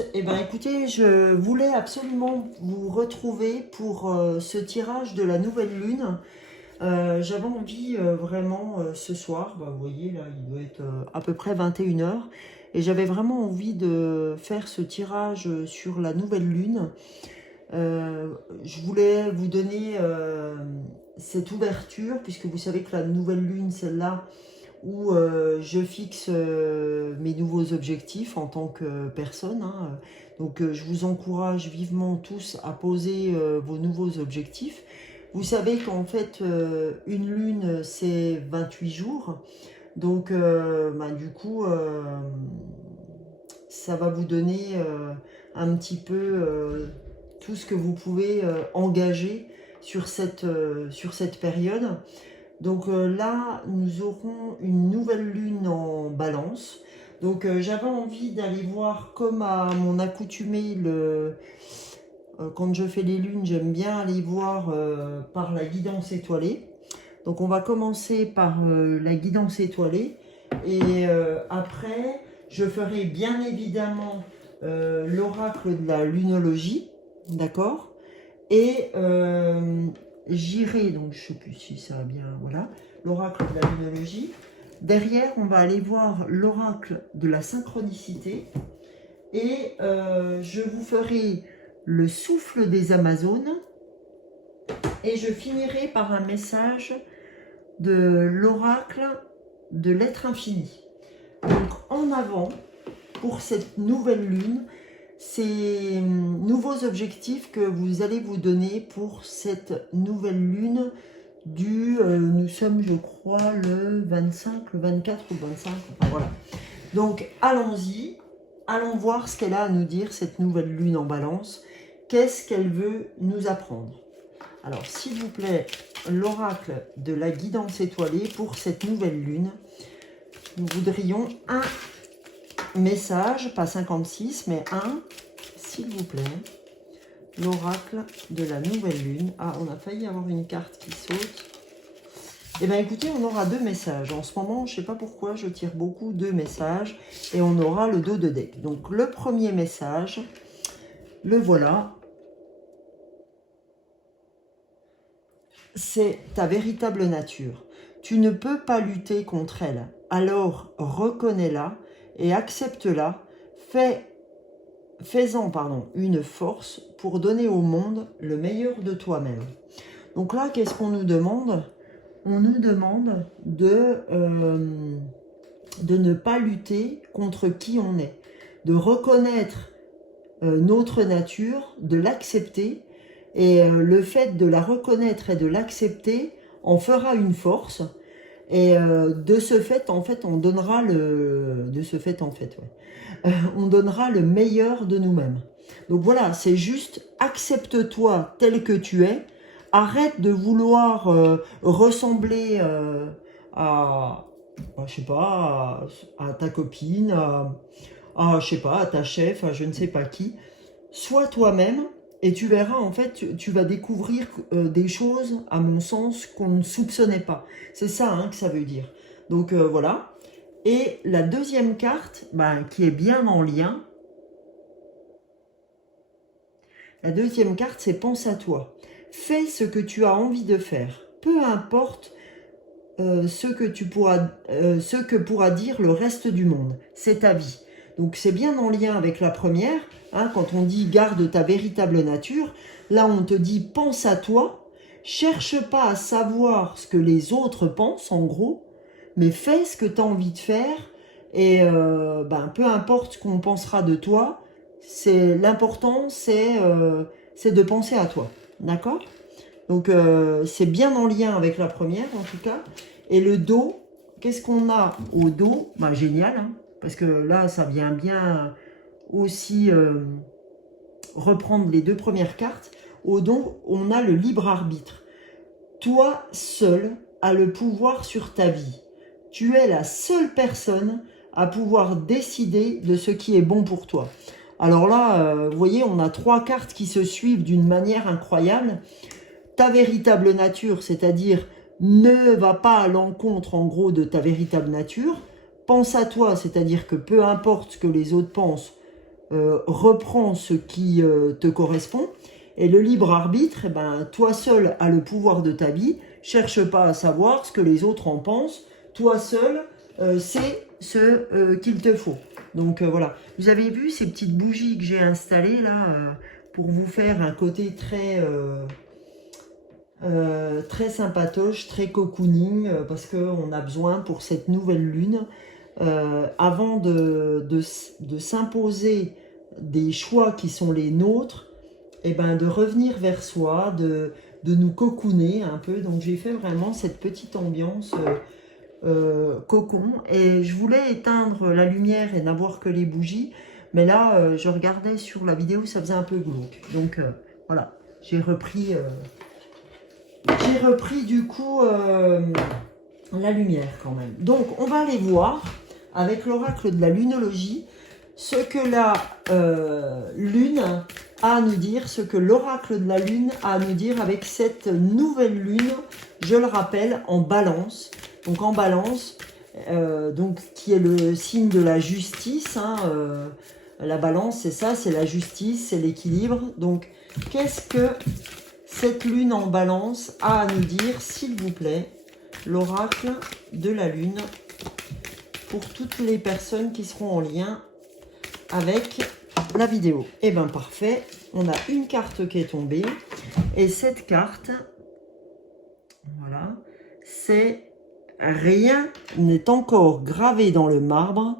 tous. Eh bien, écoutez, je voulais absolument vous retrouver pour ce tirage de la nouvelle lune. J'avais envie vraiment ce soir, bah, vous voyez là, il doit être à peu près 21 heures. Et j'avais vraiment envie de faire ce tirage sur la nouvelle lune. Je voulais vous donner cette ouverture, puisque vous savez que la nouvelle lune, celle-là, où je fixe mes nouveaux objectifs en tant que personne, hein. Donc je vous encourage vivement tous à poser vos nouveaux objectifs. Vous savez qu'en fait, une lune, c'est 28 jours. Donc du coup, ça va vous donner un petit peu tout ce que vous pouvez engager sur cette période. Donc là, nous aurons une nouvelle lune en balance. Donc j'avais envie d'aller voir, comme à mon accoutumée, quand je fais les lunes, j'aime bien aller voir par la guidance étoilée. Donc on va commencer par la guidance étoilée. Et après, je ferai bien évidemment l'oracle de la lunologie. D'accord? Et j'irai, donc je ne sais plus si ça va bien, voilà, l'oracle de la lunologie. Derrière, on va aller voir l'oracle de la synchronicité. Et je vous ferai le souffle des Amazones. Et je finirai par un message de l'oracle de l'être infini. Donc en avant, pour cette nouvelle lune, ces nouveaux objectifs que vous allez vous donner pour cette nouvelle lune nous sommes je crois le 25, le 24 ou le 25, enfin voilà. Donc allons-y, allons voir ce qu'elle a à nous dire, cette nouvelle lune en balance. Qu'est-ce qu'elle veut nous apprendre? Alors s'il vous plaît, l'oracle de la guidance étoilée pour cette nouvelle lune, nous voudrions un message, pas 56, mais un, s'il vous plaît, l'oracle de la nouvelle lune. Ah, on a failli avoir une carte qui saute. Eh bien, écoutez, on aura deux messages. En ce moment, je ne sais pas pourquoi, je tire beaucoup de messages. Et on aura le dos de deck. Donc, le premier message, le voilà. C'est ta véritable nature. Tu ne peux pas lutter contre elle. Alors, reconnais-la et accepte-la. Fais-en une force pour donner au monde le meilleur de toi-même. Donc là, qu'est-ce qu'on nous demande? On nous demande de ne pas lutter contre qui on est, de reconnaître notre nature, de l'accepter, et le fait de la reconnaître et de l'accepter en fera une force. Et de ce fait, en fait, on donnera on donnera le meilleur de nous-mêmes. Donc voilà, c'est juste accepte-toi tel que tu es. Arrête de vouloir ressembler je sais pas, à ta copine, je sais pas, à ta chef, à je ne sais pas qui. Sois toi-même et tu verras, en fait, tu vas découvrir des choses, à mon sens, qu'on ne soupçonnait pas. C'est ça que ça veut dire. Donc voilà. Et la deuxième carte, qui est bien en lien, la deuxième carte, c'est pense à toi. Fais ce que tu as envie de faire. Peu importe ce que pourra dire le reste du monde. C'est ta vie. Donc c'est bien en lien avec la première. Quand on dit garde ta véritable nature, là on te dit pense à toi. Cherche pas à savoir ce que les autres pensent en gros, mais fais ce que tu as envie de faire. Et peu importe ce qu'on pensera de toi, l'important c'est de penser à toi. D'accord? Donc c'est bien en lien avec la première en tout cas. Et le dos, qu'est-ce qu'on a au dos? Génial, parce que là ça vient bien aussi reprendre les deux premières cartes. Au dos, on a le libre arbitre. Toi seul as le pouvoir sur ta vie. Tu es la seule personne à pouvoir décider de ce qui est bon pour toi. Alors là, vous voyez, on a trois cartes qui se suivent d'une manière incroyable. Ta véritable nature, c'est-à-dire ne va pas à l'encontre en gros de ta véritable nature. Pense à toi, c'est-à-dire que peu importe ce que les autres pensent, reprends ce qui te correspond. Et le libre arbitre, eh ben, toi seul as le pouvoir de ta vie. Cherche pas à savoir ce que les autres en pensent. Toi seul sais ce qu'il te faut. Donc voilà. Vous avez vu ces petites bougies que j'ai installées là pour vous faire un côté très sympatoche, très cocooning, parce qu'on a besoin pour cette nouvelle lune, avant de s'imposer des choix qui sont les nôtres, et ben de revenir vers soi, de nous cocooner un peu. Donc j'ai fait vraiment cette petite ambiance cocon, et je voulais éteindre la lumière et n'avoir que les bougies, mais là je regardais sur la vidéo, ça faisait un peu glauque. Donc voilà, j'ai repris du coup la lumière quand même. Donc on va aller voir avec l'oracle de la lunologie ce que la lune a à nous dire, ce que l'oracle de la lune a à nous dire avec cette nouvelle lune, je le rappelle, en balance. Donc en balance, donc, qui est le signe de la justice, hein, la balance c'est ça, c'est la justice, c'est l'équilibre. Donc qu'est-ce que cette lune en balance a à nous dire, s'il vous plaît, l'oracle de la lune, pour toutes les personnes qui seront en lien avec la vidéo? Eh bien parfait, on a une carte qui est tombée, et cette carte, voilà, c'est rien n'est encore gravé dans le marbre.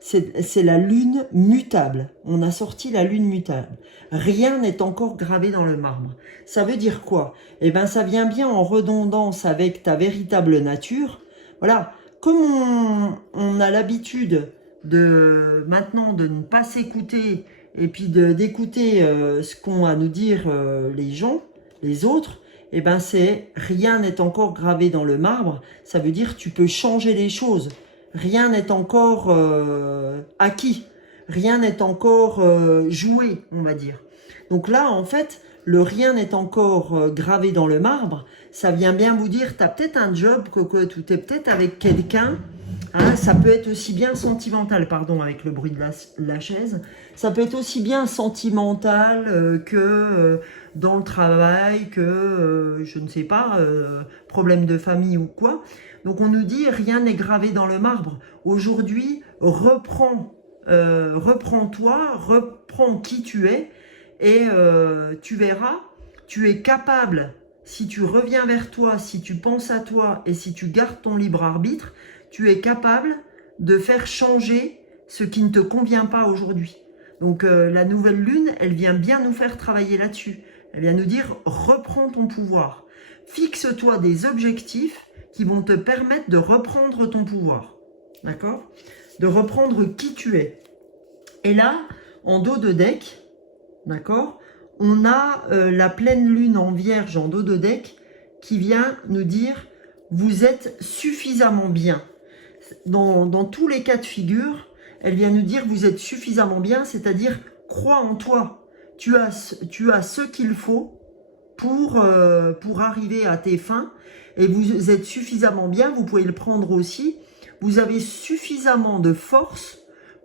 C'est la lune mutable. On a sorti la lune mutable. Rien n'est encore gravé dans le marbre. Ça veut dire quoi? Eh bien, ça vient bien en redondance avec ta véritable nature. Voilà. Comme on a l'habitude maintenant de ne pas s'écouter et puis d'écouter ce qu'ont à nous dire les gens, les autres, eh ben c'est rien n'est encore gravé dans le marbre. Ça veut dire tu peux changer les choses. Rien n'est encore acquis, rien n'est encore joué, on va dire. Donc là, en fait, le rien n'est encore gravé dans le marbre, ça vient bien vous dire, tu as peut-être un job, cocotte, ou tu es peut-être avec quelqu'un, hein, ça peut être aussi bien sentimental, pardon, avec le bruit de la chaise, ça peut être aussi bien sentimental que dans le travail, que, je ne sais pas, problème de famille ou quoi. Donc on nous dit, rien n'est gravé dans le marbre. Aujourd'hui, reprends-toi, reprends qui tu es, et tu verras, tu es capable, si tu reviens vers toi, si tu penses à toi, et si tu gardes ton libre arbitre, tu es capable de faire changer ce qui ne te convient pas aujourd'hui. Donc la nouvelle lune, elle vient bien nous faire travailler là-dessus. Elle vient nous dire, reprends ton pouvoir. Fixe-toi des objectifs qui vont te permettre de reprendre ton pouvoir. D'accord? De reprendre qui tu es. Et là, en dos de deck, d'accord, on a la pleine lune en vierge en dos de deck qui vient nous dire, vous êtes suffisamment bien. Dans tous les cas de figure, elle vient nous dire, vous êtes suffisamment bien, c'est-à-dire, crois en toi. Tu as ce qu'il faut pour arriver à tes fins, et vous êtes suffisamment bien, vous pouvez le prendre aussi, vous avez suffisamment de force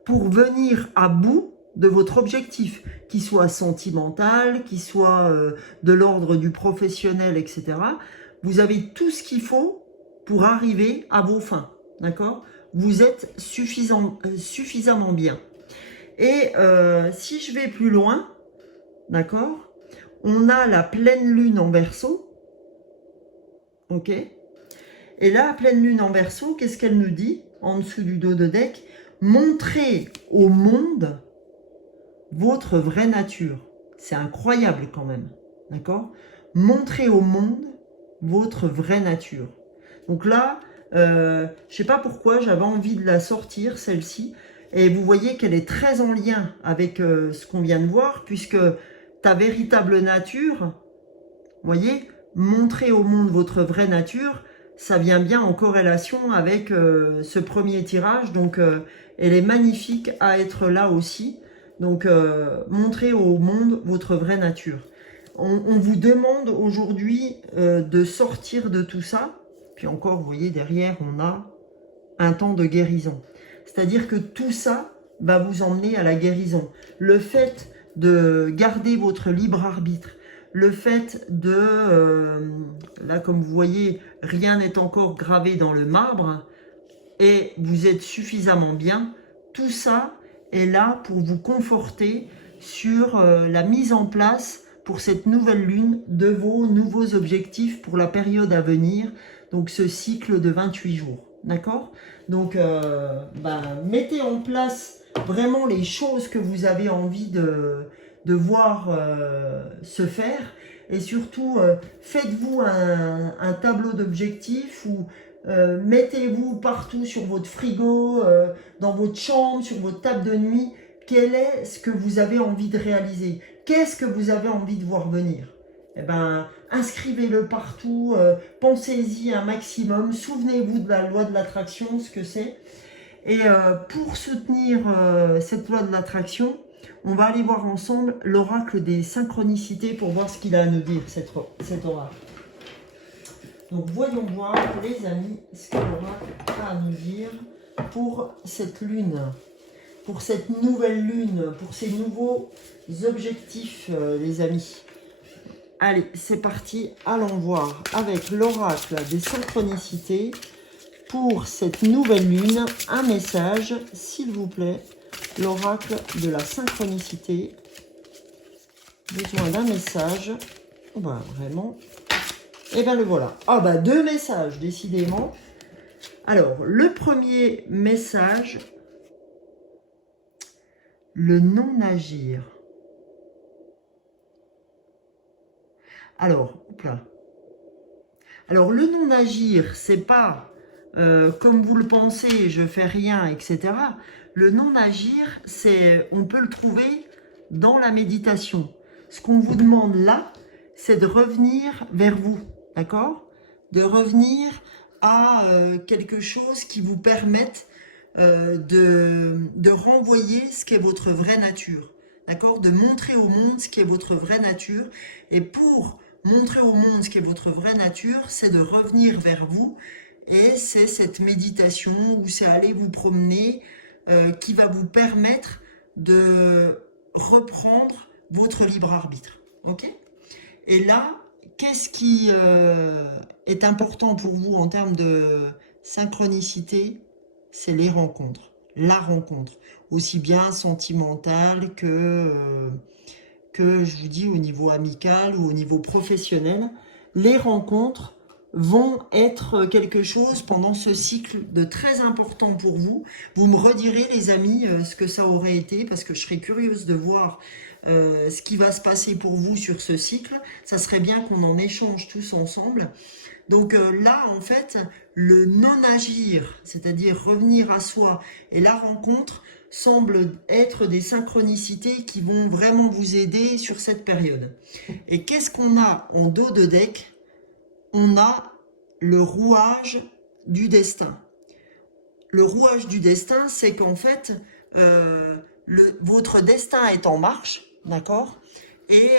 pour venir à bout de votre objectif, qui soit sentimental, qui soit de l'ordre du professionnel, etc. Vous avez tout ce qu'il faut pour arriver à vos fins, d'accord? Vous êtes suffisamment bien. Et si je vais plus loin, d'accord, on a la pleine lune en Verseau, ok? Et là, la pleine lune en Verseau, qu'est-ce qu'elle nous dit en dessous du dos de deck? Montrez au monde votre vraie nature. C'est incroyable quand même, d'accord? Montrez au monde votre vraie nature. Donc là, je ne sais pas pourquoi, j'avais envie de la sortir, celle-ci. Et vous voyez qu'elle est très en lien avec ce qu'on vient de voir, puisque ta véritable nature, vous voyez, montrer au monde votre vraie nature, ça vient bien en corrélation avec ce premier tirage. Donc, elle est magnifique à être là aussi. Donc, montrez au monde votre vraie nature. On vous demande aujourd'hui de sortir de tout ça. Puis encore, vous voyez, derrière, on a un temps de guérison. C'est-à-dire que tout ça, va vous emmener à la guérison. Le fait de garder votre libre arbitre, le fait de, là comme vous voyez, rien n'est encore gravé dans le marbre, et vous êtes suffisamment bien, tout ça est là pour vous conforter sur la mise en place pour cette nouvelle lune de vos nouveaux objectifs pour la période à venir, donc ce cycle de 28 jours, d'accord? Donc mettez en place vraiment les choses que vous avez envie de voir se faire, et surtout faites-vous un tableau d'objectifs où mettez-vous partout sur votre frigo, dans votre chambre, sur votre table de nuit, quel est ce que vous avez envie de réaliser? Qu'est-ce que vous avez envie de voir venir? Eh ben, inscrivez-le partout, pensez-y un maximum, souvenez-vous de la loi de l'attraction, ce que c'est. Et pour soutenir cette loi de l'attraction, on va aller voir ensemble l'oracle des synchronicités pour voir ce qu'il a à nous dire, cet oracle. Donc voyons voir, les amis, ce que l'oracle a à nous dire pour cette lune, pour cette nouvelle lune, pour ces nouveaux objectifs, les amis. Allez, c'est parti, allons voir avec l'oracle des synchronicités pour cette nouvelle lune, un message, s'il vous plaît, l'oracle de la synchronicité. Besoin d'un message, bah, vraiment. Et bien le voilà. Ah bah 2 messages, décidément. Alors, le premier message, le non-agir. Alors, hop là. Alors, le non-agir, c'est pas comme vous le pensez, je fais rien, etc. Le non-agir, on peut le trouver dans la méditation. Ce qu'on vous demande là, c'est de revenir vers vous, d'accord? De revenir à quelque chose qui vous permette de renvoyer ce qu'est votre vraie nature, d'accord? De montrer au monde ce qui est votre vraie nature. Et pour montrer au monde ce qui est votre vraie nature, c'est de revenir vers vous. Et c'est cette méditation où c'est aller vous promener qui va vous permettre de reprendre votre libre arbitre. Ok? Et là, qu'est-ce qui est important pour vous en termes de synchronicité? C'est les rencontres, la rencontre, aussi bien sentimentale que je vous dis au niveau amical ou au niveau professionnel. Les rencontres vont être quelque chose pendant ce cycle de très important pour vous. Vous me redirez, les amis, ce que ça aurait été, parce que je serais curieuse de voir ce qui va se passer pour vous sur ce cycle. Ça serait bien qu'on en échange tous ensemble. Donc là, en fait, le non-agir, c'est-à-dire revenir à soi, et la rencontre semblent être des synchronicités qui vont vraiment vous aider sur cette période. Et qu'est-ce qu'on a en dos de deck? On a le rouage du destin. Le rouage du destin, c'est qu'en fait, votre destin est en marche, d'accord? Et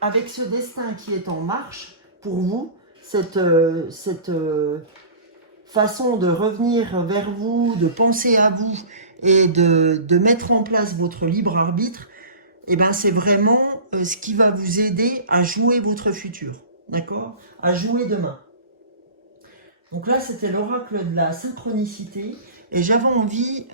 avec ce destin qui est en marche, pour vous, cette façon de revenir vers vous, de penser à vous et de mettre en place votre libre arbitre, eh ben c'est vraiment ce qui va vous aider à jouer votre futur, d'accord? À jouer demain. Donc là, c'était l'oracle de la synchronicité. Et j'avais envie,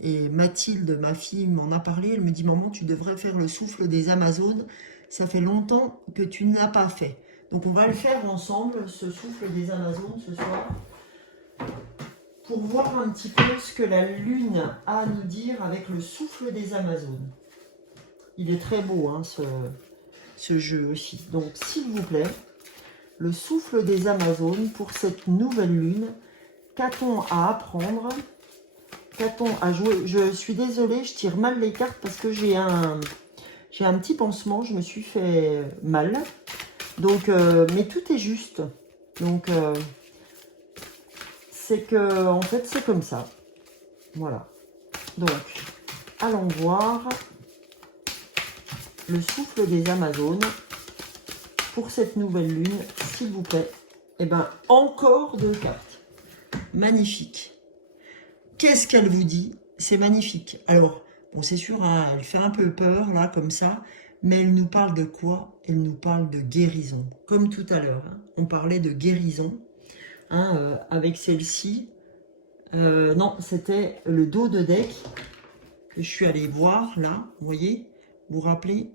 et Mathilde, ma fille, m'en a parlé, elle me dit « Maman, tu devrais faire le souffle des Amazones, ça fait longtemps que tu ne l'as pas fait. » Donc on va le faire ensemble, ce souffle des Amazones, ce soir, pour voir un petit peu ce que la Lune a à nous dire avec le souffle des Amazones. Il est très beau, hein, ce jeu aussi. Donc, s'il vous plaît, le souffle des Amazones pour cette nouvelle Lune. Qu'a-t-on à apprendre? Qu'a-t-on à jouer? Je suis désolée, je tire mal les cartes parce que j'ai un petit pansement, je me suis fait mal. Donc, mais tout est juste. Donc, c'est que, en fait, c'est comme ça. Voilà. Donc, allons voir le souffle des Amazones pour cette nouvelle lune, s'il vous plaît. Eh bien, encore 2 cartes. Magnifique. Qu'est-ce qu'elle vous dit? C'est magnifique. Alors, bon, c'est sûr, hein, elle fait un peu peur, là, comme ça, mais elle nous parle de quoi? Elle nous parle de guérison. Comme tout à l'heure, hein, on parlait de guérison, hein, avec celle-ci. Non, c'était le dos de deck que je suis allée voir, là, vous voyez? Vous vous rappelez?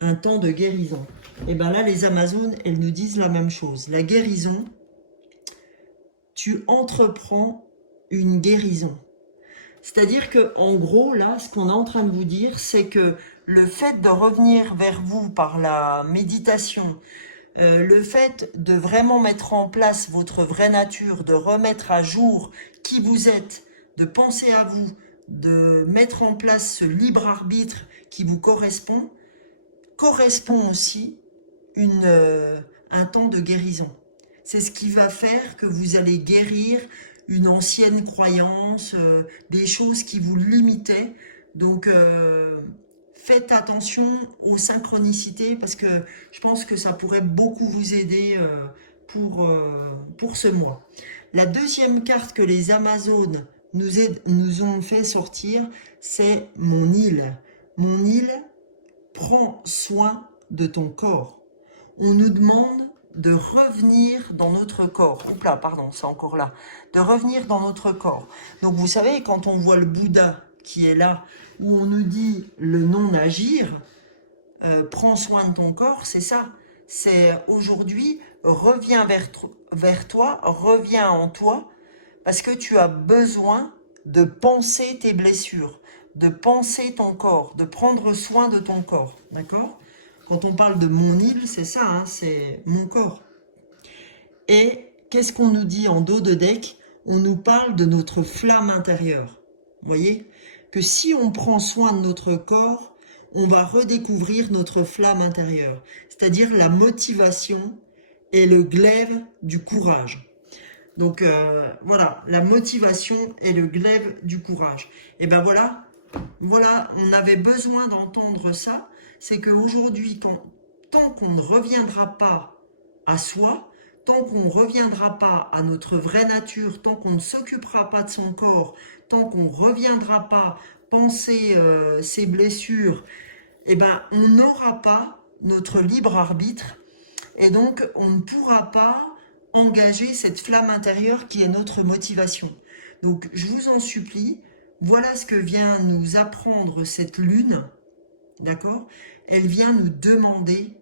Un temps de guérison. Et bien là, les Amazones, elles nous disent la même chose. La guérison, tu entreprends une guérison. C'est-à-dire que, en gros, là, ce qu'on est en train de vous dire, c'est que le fait de revenir vers vous par la méditation, le fait de vraiment mettre en place votre vraie nature, de remettre à jour qui vous êtes, de penser à vous, de mettre en place ce libre arbitre qui vous correspond aussi un temps de guérison. C'est ce qui va faire que vous allez guérir une ancienne croyance, des choses qui vous limitaient. Donc, faites attention aux synchronicités parce que je pense que ça pourrait beaucoup vous aider pour ce mois. La deuxième carte que les Amazones nous ont fait sortir, c'est mon île. Mon île prend soin de ton corps. On nous demande de revenir dans notre corps. Oups là, pardon, c'est encore là. De revenir dans notre corps. Donc vous savez, quand on voit le Bouddha qui est là, où on nous dit le non-agir, prends soin de ton corps, c'est ça. C'est aujourd'hui, reviens vers toi, reviens en toi, parce que tu as besoin de penser tes blessures, de penser ton corps, de prendre soin de ton corps, d'accord? Quand on parle de mon île, c'est ça, hein, c'est mon corps. Et qu'est-ce qu'on nous dit en dos de deck? On nous parle de notre flamme intérieure. Vous voyez? Que si on prend soin de notre corps, on va redécouvrir notre flamme intérieure, c'est-à-dire la motivation et le glaive du courage. Donc voilà, la motivation et le glaive du courage. Et ben voilà, on avait besoin d'entendre ça. C'est qu'aujourd'hui, tant qu'on ne reviendra pas à soi, tant qu'on ne reviendra pas à notre vraie nature, tant qu'on ne s'occupera pas de son corps, tant qu'on ne reviendra pas penser ses blessures, eh ben, on n'aura pas notre libre arbitre et donc on ne pourra pas engager cette flamme intérieure qui est notre motivation. Donc je vous en supplie, voilà ce que vient nous apprendre cette lune, d'accord? Elle vient nous demander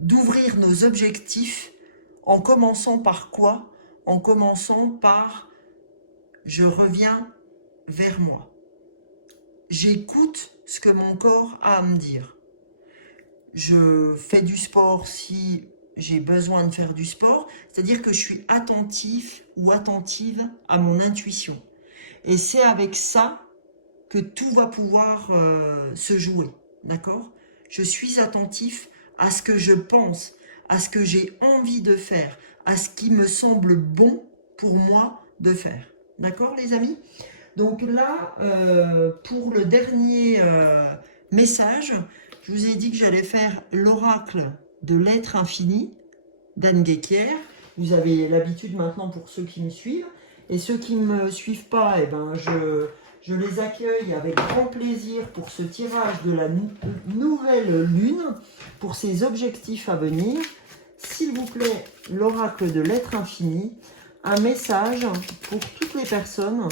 d'ouvrir nos objectifs en commençant par quoi? En commençant par je reviens vers moi. J'écoute ce que mon corps a à me dire. Je fais du sport si j'ai besoin de faire du sport, c'est-à-dire que je suis attentif ou attentive à mon intuition. Et c'est avec ça que tout va pouvoir se jouer, d'accord? Je suis attentif à ce que je pense, à ce que j'ai envie de faire, à ce qui me semble bon pour moi de faire. D'accord, les amis? Donc là, pour le dernier message, je vous ai dit que j'allais faire l'oracle de l'être infini d'Anne Guéquière. Vous avez l'habitude maintenant pour ceux qui me suivent. Et ceux qui ne me suivent pas, eh ben, je les accueille avec grand plaisir pour ce tirage de la nouvelle lune, pour ces objectifs à venir. S'il vous plaît, l'oracle de l'être infini, un message pour toutes les personnes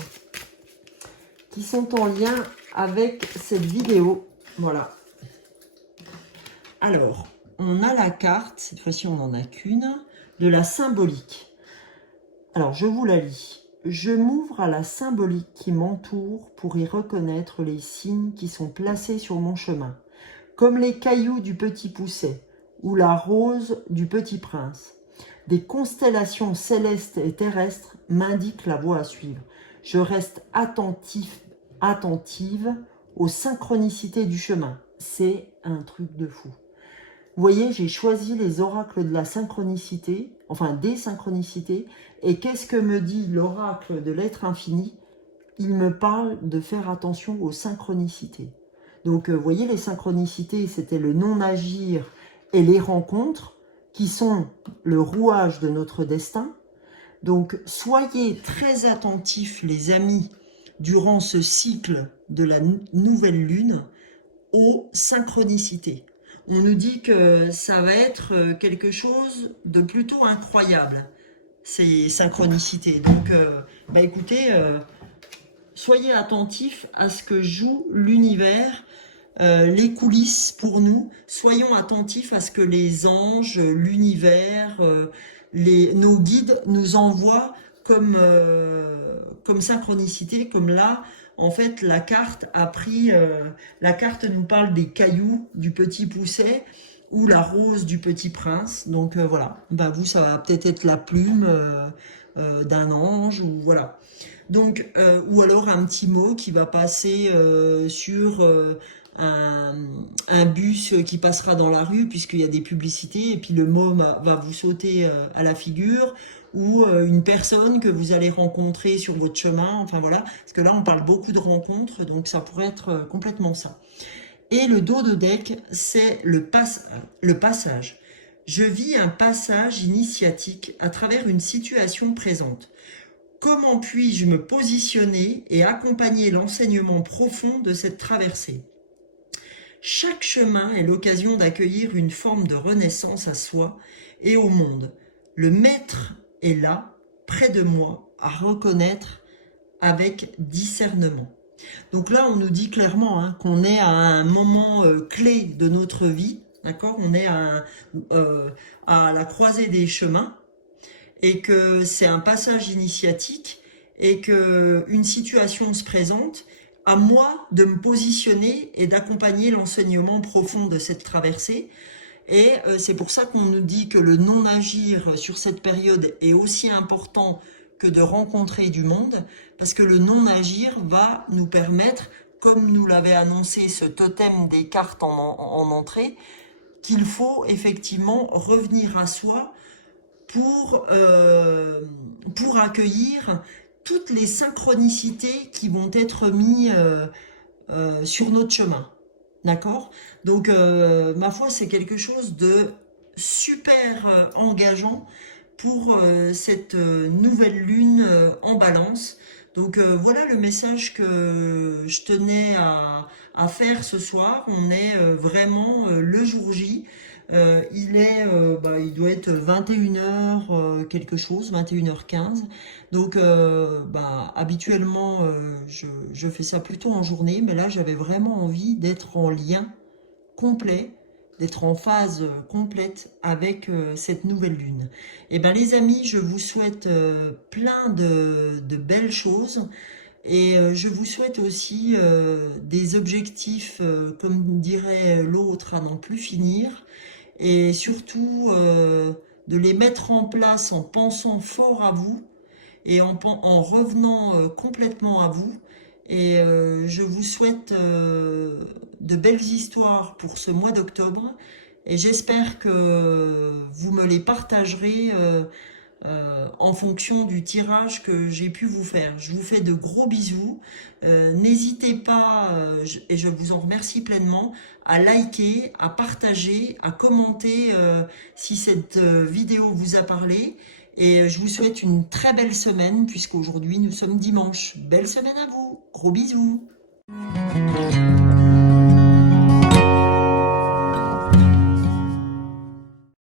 qui sont en lien avec cette vidéo. Voilà. Alors, on a la carte, cette fois-ci on n'en a qu'une, de la symbolique. Alors, je vous la lis. Je m'ouvre à la symbolique qui m'entoure pour y reconnaître les signes qui sont placés sur mon chemin, comme les cailloux du petit pousset ou la rose du petit prince. Des constellations célestes et terrestres m'indiquent la voie à suivre. Je reste attentive aux synchronicités du chemin. C'est un truc de fou. Vous voyez, j'ai choisi les oracles de la synchronicité, enfin des synchronicités, et qu'est-ce que me dit l'oracle de l'être infini? Il me parle de faire attention aux synchronicités. Donc, vous voyez, les synchronicités, c'était le non-agir et les rencontres. qui sont le rouage de notre destin. Donc, soyez très attentifs, les amis, durant ce cycle de la nouvelle lune, aux synchronicités. On nous dit que ça va être quelque chose de plutôt incroyable, ces synchronicités. Donc, écoutez, soyez attentifs à ce que joue l'univers, les coulisses pour nous. Soyons attentifs à ce que les anges, l'univers, nos guides nous envoient comme synchronicité, comme là, en fait, la carte a pris, la carte nous parle des cailloux du petit pousset ou la rose du petit prince. Donc voilà, vous, ça va peut-être être la plume d'un ange, ou voilà. Donc, ou alors un petit mot qui va passer sur un bus qui passera dans la rue, puisqu'il y a des publicités, et puis le mot va vous sauter à la figure, ou une personne que vous allez rencontrer sur votre chemin, enfin voilà, parce que là on parle beaucoup de rencontres, donc ça pourrait être complètement ça. Et le dos de deck, c'est le passage. Je vis un passage initiatique à travers une situation présente. Comment puis-je me positionner et accompagner l'enseignement profond de cette traversée? Chaque chemin est l'occasion d'accueillir une forme de renaissance à soi et au monde. Le maître est là, près de moi, à reconnaître avec discernement. Donc là, on nous dit clairement qu'on est à un moment clé de notre vie, d'accord? On est à la croisée des chemins, et que c'est un passage initiatique, et qu'une situation se présente, à moi de me positionner et d'accompagner l'enseignement profond de cette traversée. Et c'est pour ça qu'on nous dit que le non-agir sur cette période est aussi important que de rencontrer du monde, parce que le non-agir va nous permettre, comme nous l'avait annoncé ce totem des cartes en entrée, qu'il faut effectivement revenir à soi pour accueillir toutes les synchronicités qui vont être mises sur notre chemin. D'accord? Donc, ma foi, c'est quelque chose de super engageant pour cette nouvelle lune en balance. Donc, voilà le message que je tenais à faire ce soir. On est vraiment le jour J. Il doit être 21h quelque chose, 21h15. Donc, habituellement, je fais ça plutôt en journée, mais là, j'avais vraiment envie d'être en lien complet, d'être en phase complète avec cette nouvelle lune. Et les amis, je vous souhaite plein de belles choses. Et je vous souhaite aussi des objectifs, comme dirait l'autre, à n'en plus finir. Et surtout de les mettre en place en pensant fort à vous et en revenant complètement à vous. Et je vous souhaite de belles histoires pour ce mois d'octobre, et j'espère que vous me les partagerez en fonction du tirage que j'ai pu vous faire. Je vous fais de gros bisous. N'hésitez pas, et je vous en remercie pleinement, à liker, à partager, à commenter si cette vidéo vous a parlé. Et je vous souhaite une très belle semaine, puisqu'aujourd'hui nous sommes dimanche. Belle semaine à vous. Gros bisous.